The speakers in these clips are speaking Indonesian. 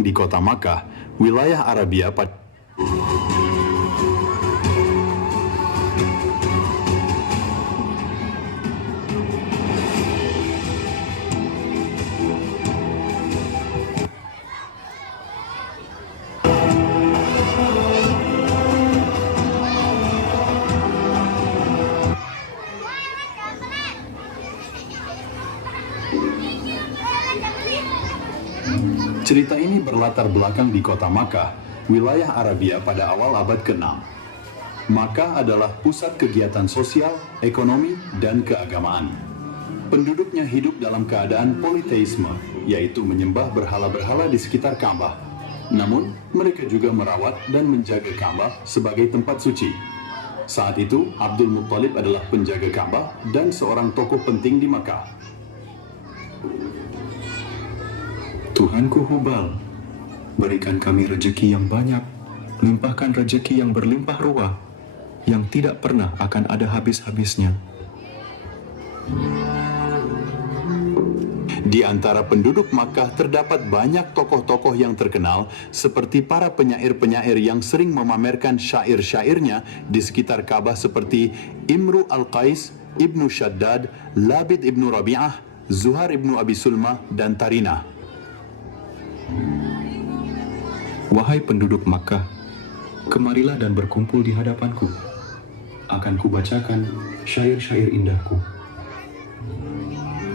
Di kota Makkah, wilayah Arabia pada Cerita ini berlatar belakang di kota Makkah, wilayah Arabia pada awal abad ke-6. Makkah adalah pusat kegiatan sosial, ekonomi, dan keagamaan. Penduduknya hidup dalam keadaan politeisme, yaitu menyembah berhala-berhala di sekitar Ka'bah. Namun, mereka juga merawat dan menjaga Ka'bah sebagai tempat suci. Saat itu, Abdul Muttalib adalah penjaga Ka'bah dan seorang tokoh penting di Makkah. Tuhanku Hubal, berikan kami rejeki yang banyak, limpahkan rejeki yang berlimpah ruah, yang tidak pernah akan ada habis-habisnya. Di antara penduduk Makkah terdapat banyak tokoh-tokoh yang terkenal, seperti para penyair-penyair yang sering memamerkan syair-syairnya di sekitar Ka'bah seperti Imru al-Qais, Ibnu Shaddad, Labid Ibnu Rabi'ah, Zuhar Ibnu Abi Sulma, dan Tarinah. Wahai penduduk Makkah, kemarilah dan berkumpul di hadapanku. Akan kubacakan syair-syair indahku.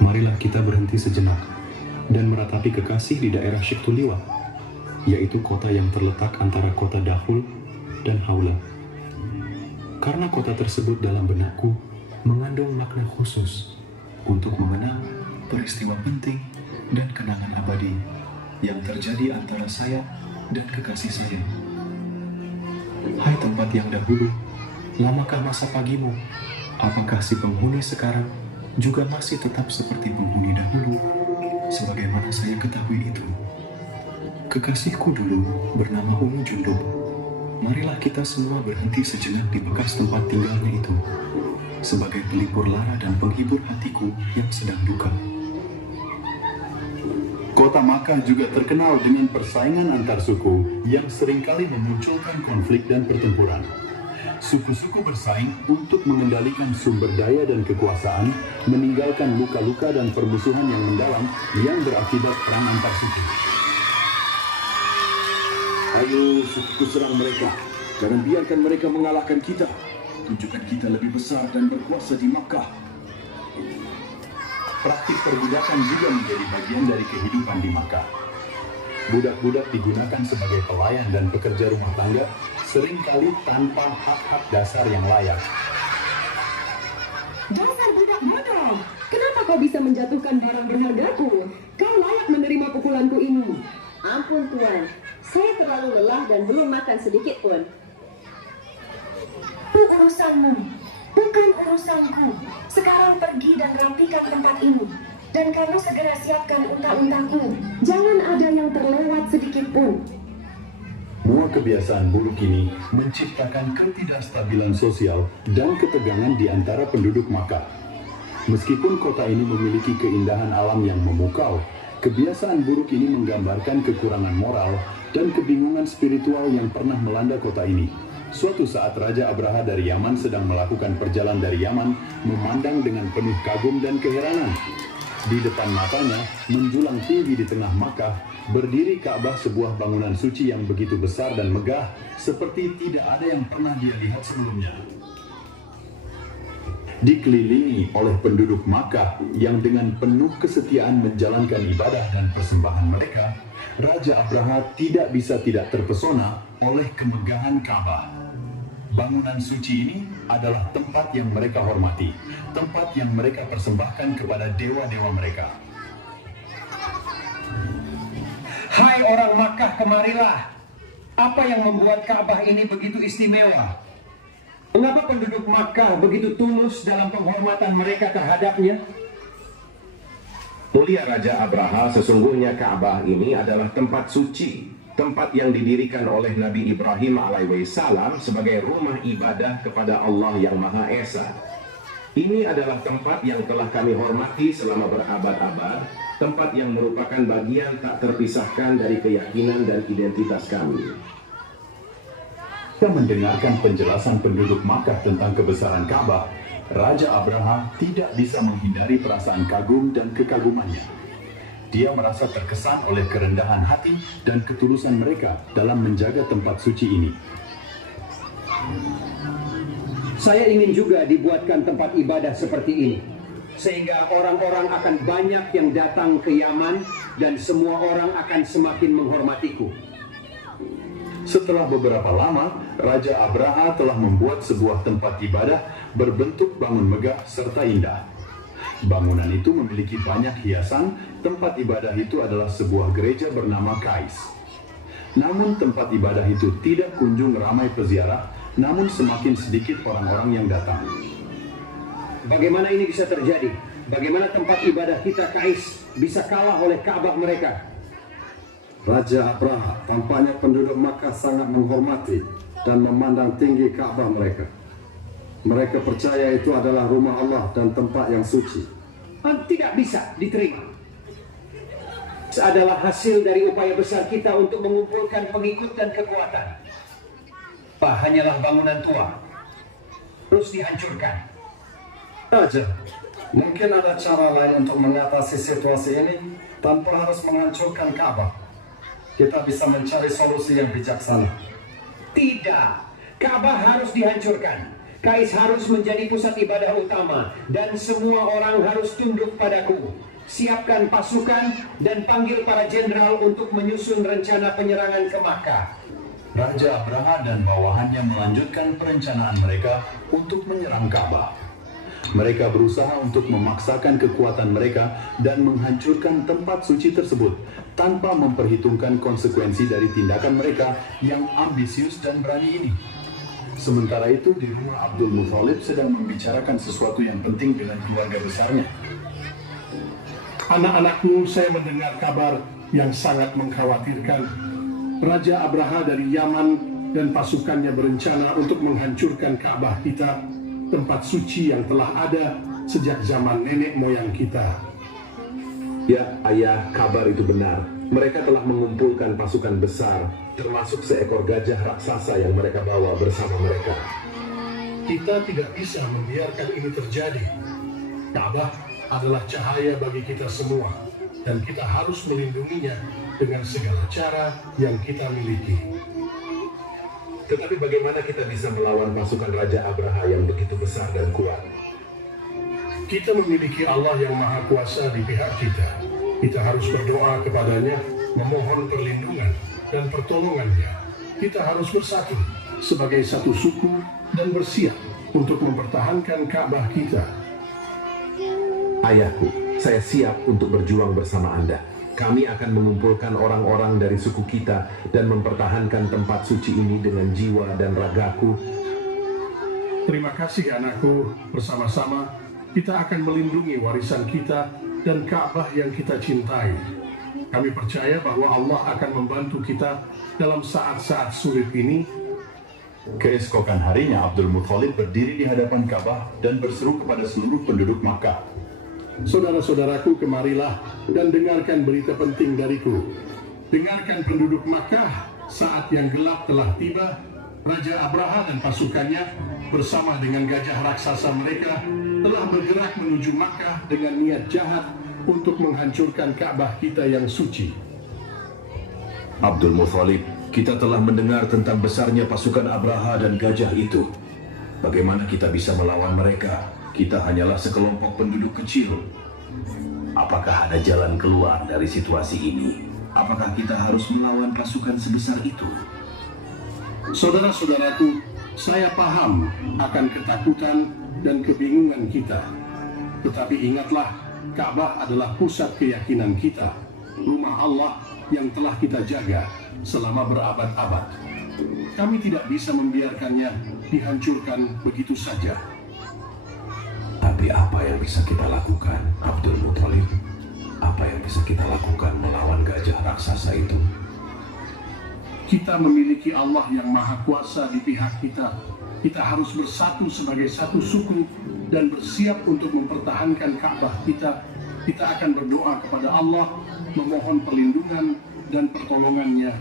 Marilah kita berhenti sejenak dan meratapi kekasih di daerah Syiktuliwa, yaitu kota yang terletak antara kota Dahul dan Haula. Karena kota tersebut dalam benakku mengandung makna khusus untuk mengenang peristiwa penting dan kenangan abadi yang terjadi antara saya dan kekasih saya. Hai tempat yang dahulu, lamakah masa pagimu? Apakah si penghuni sekarang juga masih tetap seperti penghuni dahulu? Sebagaimana saya ketahui itu. Kekasihku dulu bernama Ummu Jundub. Marilah kita semua berhenti sejenak di bekas tempat tinggalnya itu, sebagai pelipur lara dan penghibur hatiku yang sedang duka. Kota Makkah juga terkenal dengan persaingan antar suku yang seringkali memunculkan konflik dan pertempuran. Suku-suku bersaing untuk mengendalikan sumber daya dan kekuasaan, meninggalkan luka-luka dan permusuhan yang mendalam yang berakibat perang antar suku. Ayo, suku serang mereka. Jangan biarkan mereka mengalahkan kita. Tunjukkan kita lebih besar dan berkuasa di Makkah. Praktik perbudakan juga menjadi bagian dari kehidupan di Makkah. Budak-budak digunakan sebagai pelayan dan pekerja rumah tangga, seringkali tanpa hak-hak dasar yang layak. Dasar budak bodoh! Kenapa kau bisa menjatuhkan barang berhargaku? Kau layak menerima pukulanku ini. Ampun Tuan, saya terlalu lelah dan belum makan sedikit pun. Itu urusanmu, bukan urusanku. Sekarang pergi dan rapikan tempat ini. Dan kamu segera siapkan unta-untaku. Jangan ada yang terlewat sedikit pun. Semua kebiasaan buruk ini menciptakan ketidakstabilan sosial dan ketegangan di antara penduduk Makkah. Meskipun kota ini memiliki keindahan alam yang memukau, Kebiasaan buruk ini menggambarkan kekurangan moral dan kebingungan spiritual yang pernah melanda kota ini. Suatu saat Raja Abraha dari Yaman sedang melakukan perjalanan dari Yaman, memandang dengan penuh kagum dan keheranan. Di depan matanya, menjulang tinggi di tengah Makkah, berdiri Ka'bah, sebuah bangunan suci yang begitu besar dan megah, seperti tidak ada yang pernah dia lihat sebelumnya. Dikelilingi oleh penduduk Makkah yang dengan penuh kesetiaan menjalankan ibadah dan persembahan mereka, Raja Abraha tidak bisa tidak terpesona oleh kemegahan Ka'bah. Bangunan suci ini adalah tempat yang mereka hormati, tempat yang mereka persembahkan kepada dewa-dewa mereka. Hai orang Makkah, kemarilah. Apa yang membuat Ka'bah ini begitu istimewa? Mengapa penduduk Makkah begitu tulus dalam penghormatan mereka terhadapnya? Mulia Raja Abraha, sesungguhnya Ka'bah ini adalah tempat suci, tempat yang didirikan oleh Nabi Ibrahim alaihissalam sebagai rumah ibadah kepada Allah yang Maha Esa. Ini adalah tempat yang telah kami hormati selama berabad-abad, tempat yang merupakan bagian tak terpisahkan dari keyakinan dan identitas kami. Kita mendengarkan penjelasan penduduk Makkah tentang kebesaran Ka'bah. Raja Abraha tidak bisa menghindari perasaan kagum dan kekagumannya. Dia merasa terkesan oleh kerendahan hati dan ketulusan mereka dalam menjaga tempat suci ini. Saya ingin juga dibuatkan tempat ibadah seperti ini, sehingga orang-orang akan banyak yang datang ke Yaman dan semua orang akan semakin menghormatiku. Setelah beberapa lama, Raja Abraha telah membuat sebuah tempat ibadah berbentuk bangun megah serta indah. Bangunan itu memiliki banyak hiasan. Tempat ibadah itu adalah sebuah gereja bernama Kais. Namun tempat ibadah itu tidak kunjung ramai peziarah, namun semakin sedikit orang-orang yang datang. Bagaimana ini bisa terjadi? Bagaimana tempat ibadah kita Kais bisa kalah oleh Ka'bah mereka? Raja Abraha, tampaknya penduduk Makkah sangat menghormati dan memandang tinggi Ka'bah mereka. Mereka percaya itu adalah rumah Allah dan tempat yang suci. Tidak bisa diterima. Itu adalah hasil dari upaya besar kita untuk mengumpulkan pengikut dan kekuatan. Hanyalah bangunan tua, terus dihancurkan. Raja, mungkin ada cara lain untuk mengatasi situasi ini tanpa harus menghancurkan Ka'bah. Kita bisa mencari solusi yang bijaksana. Tidak, Ka'bah harus dihancurkan. Kais harus menjadi pusat ibadah utama dan semua orang harus tunduk padaku. Siapkan pasukan dan panggil para jenderal untuk menyusun rencana penyerangan ke Makkah. Raja Abraha dan bawahannya melanjutkan perencanaan mereka untuk menyerang Ka'bah. Mereka berusaha untuk memaksakan kekuatan mereka dan menghancurkan tempat suci tersebut tanpa memperhitungkan konsekuensi dari tindakan mereka yang ambisius dan berani ini. Sementara itu di rumah Abdul Muthalib sedang membicarakan sesuatu yang penting dengan keluarga besarnya. Anak-anakku, saya mendengar kabar yang sangat mengkhawatirkan. Raja Abraha dari Yaman dan pasukannya berencana untuk menghancurkan Ka'bah kita, tempat suci yang telah ada sejak zaman nenek moyang kita. Ya, ayah, kabar itu benar. Mereka telah mengumpulkan pasukan besar, termasuk seekor gajah raksasa yang mereka bawa bersama mereka. Kita tidak bisa membiarkan ini terjadi. Ka'bah adalah cahaya bagi kita semua, dan kita harus melindunginya dengan segala cara yang kita miliki. Tetapi bagaimana kita bisa melawan pasukan Raja Abraha yang begitu besar dan kuat? Kita memiliki Allah yang Maha Kuasa di pihak kita. Kita harus berdoa kepadanya, memohon perlindungan dan pertolongannya. Kita harus bersatu sebagai satu suku dan bersiap untuk mempertahankan Ka'bah kita. Ayahku, saya siap untuk berjuang bersama Anda. Kami akan mengumpulkan orang-orang dari suku kita dan mempertahankan tempat suci ini dengan jiwa dan ragaku. Terima kasih anakku, bersama-sama kita akan melindungi warisan kita dan Ka'bah yang kita cintai. Kami percaya bahwa Allah akan membantu kita dalam saat-saat sulit ini. Keesokan harinya Abdul Muthalib berdiri di hadapan Ka'bah dan berseru kepada seluruh penduduk Makkah. Saudara-saudaraku, kemarilah dan dengarkan berita penting dariku. Dengarkan penduduk Makkah, saat yang gelap telah tiba. Raja Abraha dan pasukannya bersama dengan gajah raksasa mereka telah bergerak menuju Makkah dengan niat jahat untuk menghancurkan Ka'bah kita yang suci. Abdul Muthalib, kita telah mendengar tentang besarnya pasukan Abraha dan gajah itu. Bagaimana kita bisa melawan mereka? Kita hanyalah sekelompok penduduk kecil. Apakah ada jalan keluar dari situasi ini? Apakah kita harus melawan pasukan sebesar itu? Saudara-saudaraku, saya paham akan ketakutan dan kebingungan kita. Tetapi ingatlah, Ka'bah adalah pusat keyakinan kita, rumah Allah yang telah kita jaga selama berabad-abad. Kami tidak bisa membiarkannya dihancurkan begitu saja. Tapi apa yang bisa kita lakukan, Abdul Muthalib? Apa yang bisa kita lakukan melawan gajah raksasa itu? Kita memiliki Allah yang Maha Kuasa di pihak kita. Kita harus bersatu sebagai satu suku dan bersiap untuk mempertahankan Ka'bah kita. Kita akan berdoa kepada Allah, memohon perlindungan dan pertolongannya.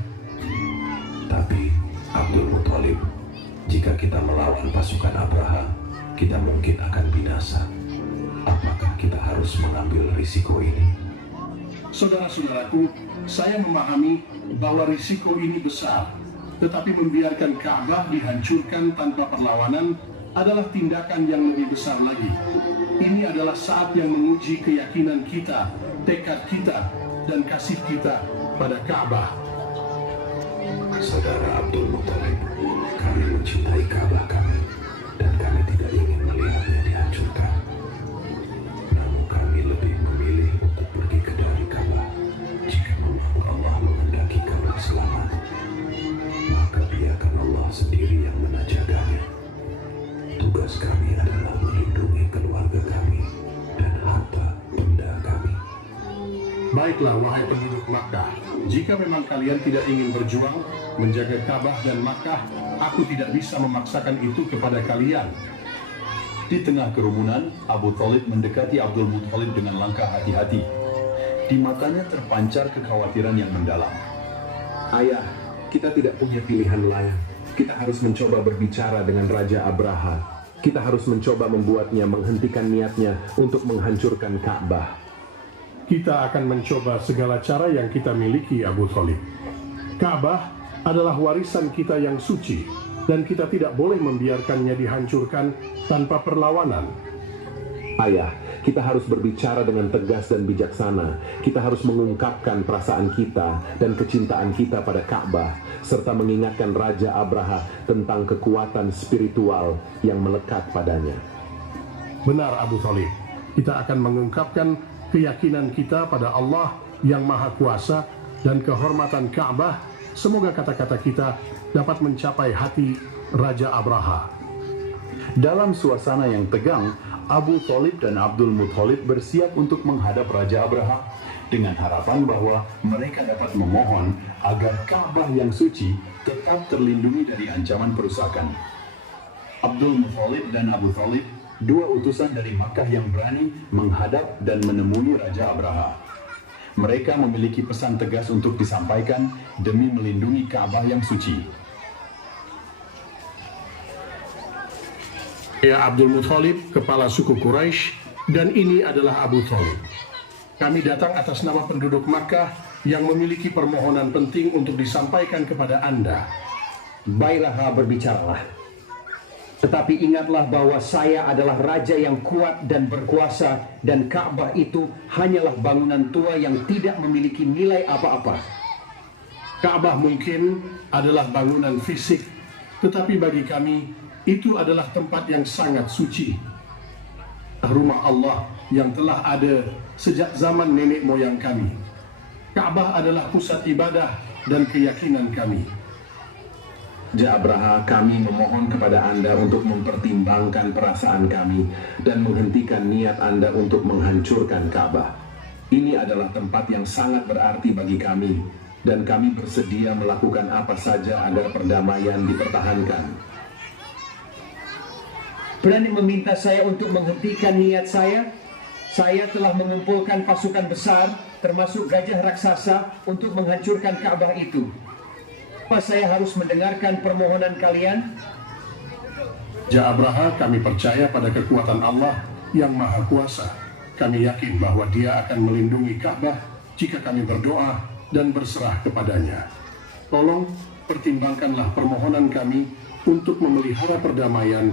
Tapi, Abdul Muthalib, jika kita melawan pasukan Abraha, kita mungkin akan binasa. Apakah kita harus mengambil risiko ini? Saudara-saudaraku, saya memahami bahwa risiko ini besar, tetapi membiarkan Ka'bah dihancurkan tanpa perlawanan adalah tindakan yang lebih besar lagi. Ini adalah saat yang menguji keyakinan kita, tekad kita, dan kasih kita pada Ka'bah. Saudara Abdul Muthalib, kami mencintai Ka'bah kami, dan kami tidak ingin melihatnya dihancurkan. Namun kami lebih memilih untuk pergi ke dari Ka'bah. Jika memang Allah menghendaki kami selamat, maka biarkan Allah sendiri yang menjaganya. Tugas kami adalah melindungi keluarga kami dan harta benda kami. Baiklah, wahai penduduk Makkah, jika memang kalian tidak ingin berjuang menjaga Ka'bah dan Makkah, aku tidak bisa memaksakan itu kepada kalian. Di tengah kerumunan, Abu Thalib mendekati Abdul Muthalib dengan langkah hati-hati. Di matanya terpancar kekhawatiran yang mendalam. Ayah, kita tidak punya pilihan lain. Kita harus mencoba berbicara dengan Raja Abraha. Kita harus mencoba membuatnya menghentikan niatnya untuk menghancurkan Ka'bah. Kita akan mencoba segala cara yang kita miliki, Abu Thalib. Ka'bah adalah warisan kita yang suci, dan kita tidak boleh membiarkannya dihancurkan tanpa perlawanan. Ayah, kita harus berbicara dengan tegas dan bijaksana. Kita harus mengungkapkan perasaan kita dan kecintaan kita pada Ka'bah, serta mengingatkan Raja Abraha tentang kekuatan spiritual yang melekat padanya. Benar, Abu Thalib. Kita akan mengungkapkan keyakinan kita pada Allah yang Maha Kuasa dan kehormatan Ka'bah. Semoga kata-kata kita dapat mencapai hati Raja Abraha. Dalam suasana yang tegang, Abu Thalib dan Abdul Muthalib bersiap untuk menghadap Raja Abraha dengan harapan bahwa mereka dapat memohon agar Ka'bah yang suci tetap terlindungi dari ancaman perusakan. Abdul Muthalib dan Abu Thalib, dua utusan dari Makkah yang berani menghadap dan menemui Raja Abraha. Mereka memiliki pesan tegas untuk disampaikan demi melindungi Ka'bah yang suci. Ya Abdul Muthalib, kepala suku Quraisy, dan ini adalah Abu Thalib. Kami datang atas nama penduduk Makkah yang memiliki permohonan penting untuk disampaikan kepada Anda. Baiklah, berbicaralah. Tetapi ingatlah bahwa saya adalah raja yang kuat dan berkuasa, dan Ka'bah itu hanyalah bangunan tua yang tidak memiliki nilai apa-apa. Ka'bah mungkin adalah bangunan fisik, tetapi bagi kami itu adalah tempat yang sangat suci. Rumah Allah yang telah ada sejak zaman nenek moyang kami. Ka'bah adalah pusat ibadah dan keyakinan kami. Raja Abraha, kami memohon kepada Anda untuk mempertimbangkan perasaan kami dan menghentikan niat Anda untuk menghancurkan Ka'bah. Ini adalah tempat yang sangat berarti bagi kami, dan kami bersedia melakukan apa saja agar perdamaian dipertahankan. Berani meminta saya untuk menghentikan niat saya? Saya telah mengumpulkan pasukan besar, termasuk gajah raksasa, untuk menghancurkan Ka'bah itu. Apa saya harus mendengarkan permohonan kalian? Raja Abraha, kami percaya pada kekuatan Allah yang Maha Kuasa. Kami yakin bahwa Dia akan melindungi Ka'bah jika kami berdoa dan berserah kepadanya. Tolong pertimbangkanlah permohonan kami untuk memelihara perdamaian.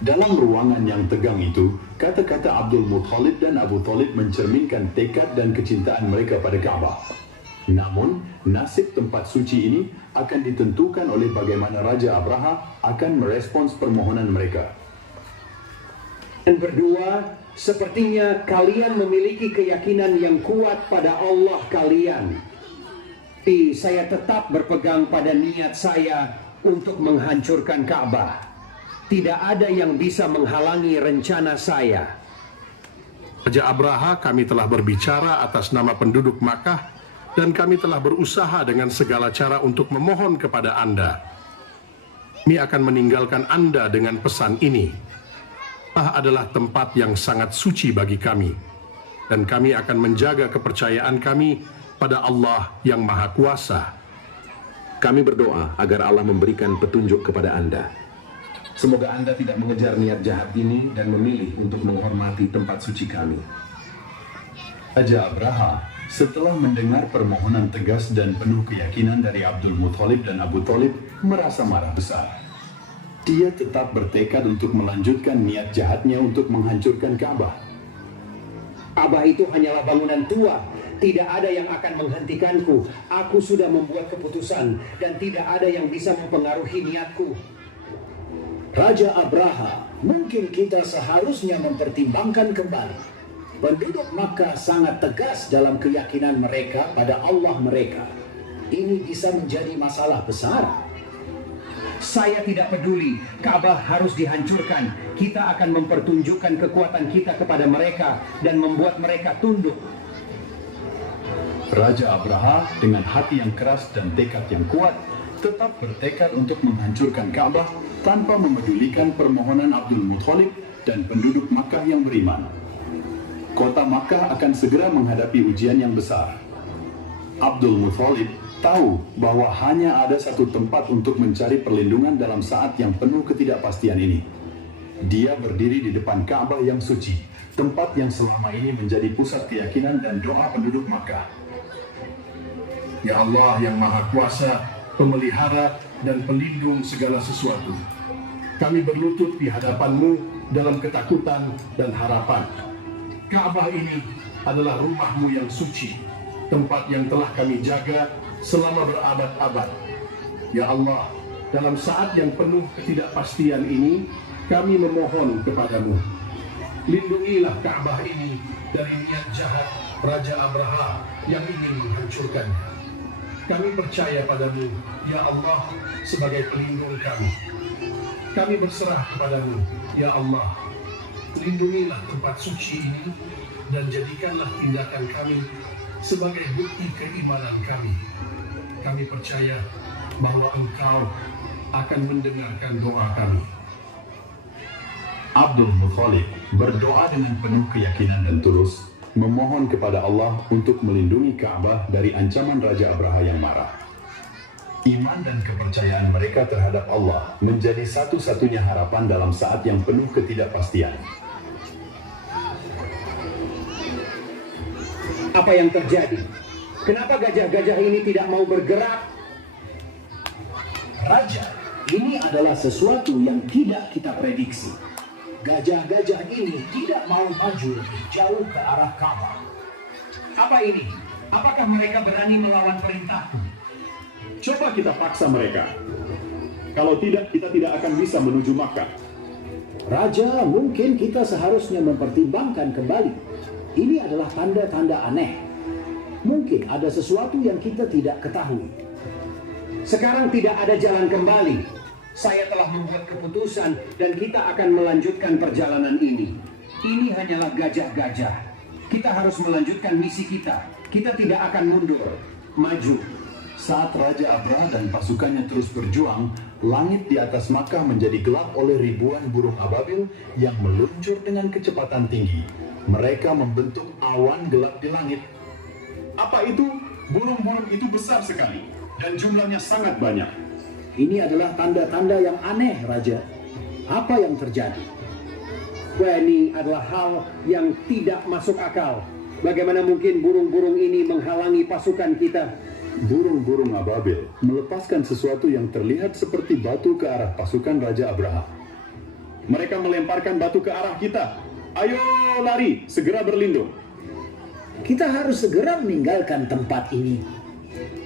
Dalam ruangan yang tegang itu, kata-kata Abdul Muthalib dan Abu Thalib mencerminkan tekad dan kecintaan mereka pada Ka'bah. Namun, nasib tempat suci ini akan ditentukan oleh bagaimana Raja Abraha akan merespons permohonan mereka. Dan berdua, sepertinya kalian memiliki keyakinan yang kuat pada Allah kalian. Tapi saya tetap berpegang pada niat saya untuk menghancurkan Ka'bah. Tidak ada yang bisa menghalangi rencana saya. Raja Abraha, kami telah berbicara atas nama penduduk Makkah dan kami telah berusaha dengan segala cara untuk memohon kepada Anda. Kami akan meninggalkan Anda dengan pesan ini. Allah adalah tempat yang sangat suci bagi kami dan kami akan menjaga kepercayaan kami pada Allah yang Maha Kuasa. Kami berdoa agar Allah memberikan petunjuk kepada Anda. Semoga Anda tidak mengejar niat jahat ini dan memilih untuk menghormati tempat suci kami. Raja Abraha, setelah mendengar permohonan tegas dan penuh keyakinan dari Abdul Muthalib dan Abu Thalib, merasa marah besar. Dia tetap bertekad untuk melanjutkan niat jahatnya untuk menghancurkan Ka'bah. Ka'bah itu hanyalah bangunan tua. Tidak ada yang akan menghentikanku. Aku sudah membuat keputusan dan tidak ada yang bisa mempengaruhi niatku. Raja Abraha, mungkin kita seharusnya mempertimbangkan kembali. Penduduk Makkah sangat tegas dalam keyakinan mereka pada Allah mereka. Ini bisa menjadi masalah besar. Saya tidak peduli, Ka'bah harus dihancurkan. Kita akan mempertunjukkan kekuatan kita kepada mereka dan membuat mereka tunduk. Raja Abraha dengan hati yang keras dan tekad yang kuat tetap bertekad untuk menghancurkan Ka'bah tanpa memedulikan permohonan Abdul Muthalib dan penduduk Makkah yang beriman. Kota Makkah akan segera menghadapi ujian yang besar. Abdul Muthalib tahu bahwa hanya ada satu tempat untuk mencari perlindungan dalam saat yang penuh ketidakpastian ini. Dia berdiri di depan Ka'bah yang suci, tempat yang selama ini menjadi pusat keyakinan dan doa penduduk Makkah. Ya Allah yang Maha Kuasa, pemelihara dan pelindung segala sesuatu, kami berlutut di hadapan-Mu dalam ketakutan dan harapan. Ka'bah ini adalah rumah-Mu yang suci, tempat yang telah kami jaga selama berabad-abad. Ya Allah, dalam saat yang penuh ketidakpastian ini, kami memohon kepadamu. Lindungilah Ka'bah ini dari niat jahat Raja Abraha yang ingin menghancurkannya. Kami percaya padamu, ya Allah, sebagai pelindung kami. Kami berserah kepadamu, ya Allah. Lindungilah tempat suci ini dan jadikanlah tindakan kami sebagai bukti keimanan kami. Kami percaya bahwa Engkau akan mendengarkan doa kami. Abdul Muthalib berdoa dengan penuh keyakinan dan tulus, memohon kepada Allah untuk melindungi Ka'bah dari ancaman Raja Abraha yang marah. Iman dan kepercayaan mereka terhadap Allah menjadi satu-satunya harapan dalam saat yang penuh ketidakpastian. Apa yang terjadi? Kenapa gajah-gajah ini tidak mau bergerak? Raja, ini adalah sesuatu yang tidak kita prediksi. Gajah-gajah ini tidak mau maju lebih jauh ke arah Ka'bah. Apa ini? Apakah mereka berani melawan perintahku? Coba kita paksa mereka. Kalau tidak, kita tidak akan bisa menuju Makkah. Raja, mungkin kita seharusnya mempertimbangkan kembali. Ini adalah tanda-tanda aneh. Mungkin ada sesuatu yang kita tidak ketahui. Sekarang tidak ada jalan kembali. Saya telah membuat keputusan dan kita akan melanjutkan perjalanan ini. Ini hanyalah gajah-gajah. Kita harus melanjutkan misi kita. Kita tidak akan mundur, maju. Saat Raja Abraha dan pasukannya terus berjuang, langit di atas Makkah menjadi gelap oleh ribuan burung ababil yang meluncur dengan kecepatan tinggi. Mereka membentuk awan gelap di langit. Apa itu? Burung-burung itu besar sekali dan jumlahnya sangat banyak. Ini adalah tanda-tanda yang aneh, Raja. Apa yang terjadi? Wah, ini adalah hal yang tidak masuk akal. Bagaimana mungkin burung-burung ini menghalangi pasukan kita? Burung-burung ababil melepaskan sesuatu yang terlihat seperti batu ke arah pasukan Raja Abraha. Mereka melemparkan batu ke arah kita. Ayo lari, segera berlindung. Kita harus segera meninggalkan tempat ini.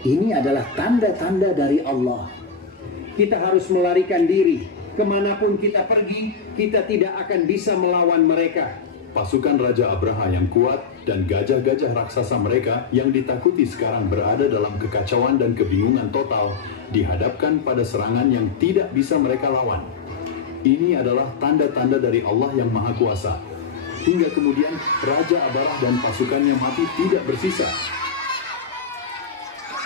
Ini adalah tanda-tanda dari Allah. Kita harus melarikan diri. Kemanapun kita pergi, kita tidak akan bisa melawan mereka. Pasukan Raja Abraha yang kuat dan gajah-gajah raksasa mereka yang ditakuti sekarang berada dalam kekacauan dan kebingungan total dihadapkan pada serangan yang tidak bisa mereka lawan. Ini adalah tanda-tanda dari Allah yang Maha Kuasa. Hingga kemudian Raja Abraha dan pasukannya mati tidak bersisa.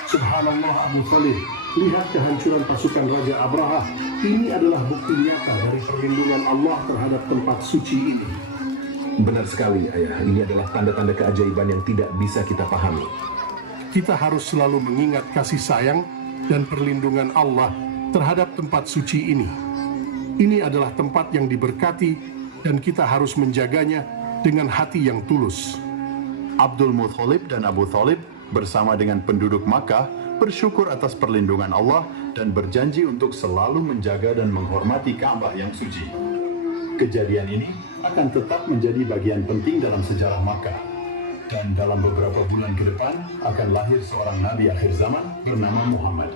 Subhanallah Abu Thalib, lihat kehancuran pasukan Raja Abraha. Ini adalah bukti nyata dari perlindungan Allah terhadap tempat suci ini. Benar sekali, Ayah. Ini adalah tanda-tanda keajaiban yang tidak bisa kita pahami. Kita harus selalu mengingat kasih sayang dan perlindungan Allah terhadap tempat suci ini. Ini adalah tempat yang diberkati dan kita harus menjaganya dengan hati yang tulus. Abdul Muthalib dan Abu Thalib bersama dengan penduduk Makkah bersyukur atas perlindungan Allah dan berjanji untuk selalu menjaga dan menghormati Ka'bah yang suci. Kejadian ini akan tetap menjadi bagian penting dalam sejarah Makkah. Dan dalam beberapa bulan ke depan akan lahir seorang nabi akhir zaman bernama Muhammad.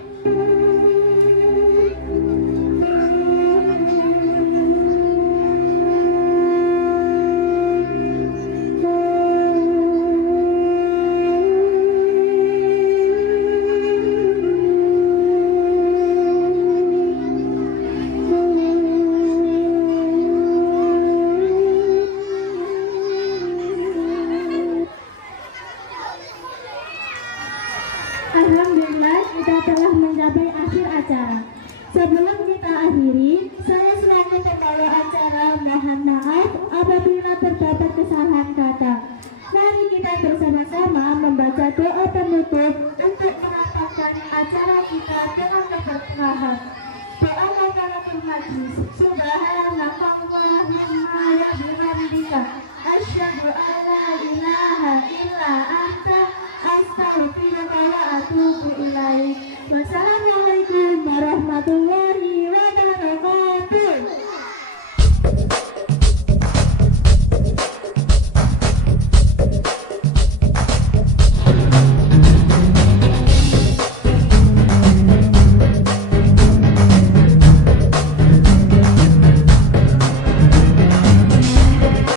Alhamdulillah, kita telah mencapai akhir acara. Sebelum kita akhiri, saya selaku pembawa acara mohon maaf apabila terdapat kesalahan kata. Mari kita bersama-sama membaca doa penutup untuk mengakhiri acara kita dengan keberkahan. Doa kafaratul majlis. Subhanakallahumma wa bihamdika asyhadu an la ilaha illa anta astaghfiruka wa atubu ilaik. Wassalamualaikum warahmatullahi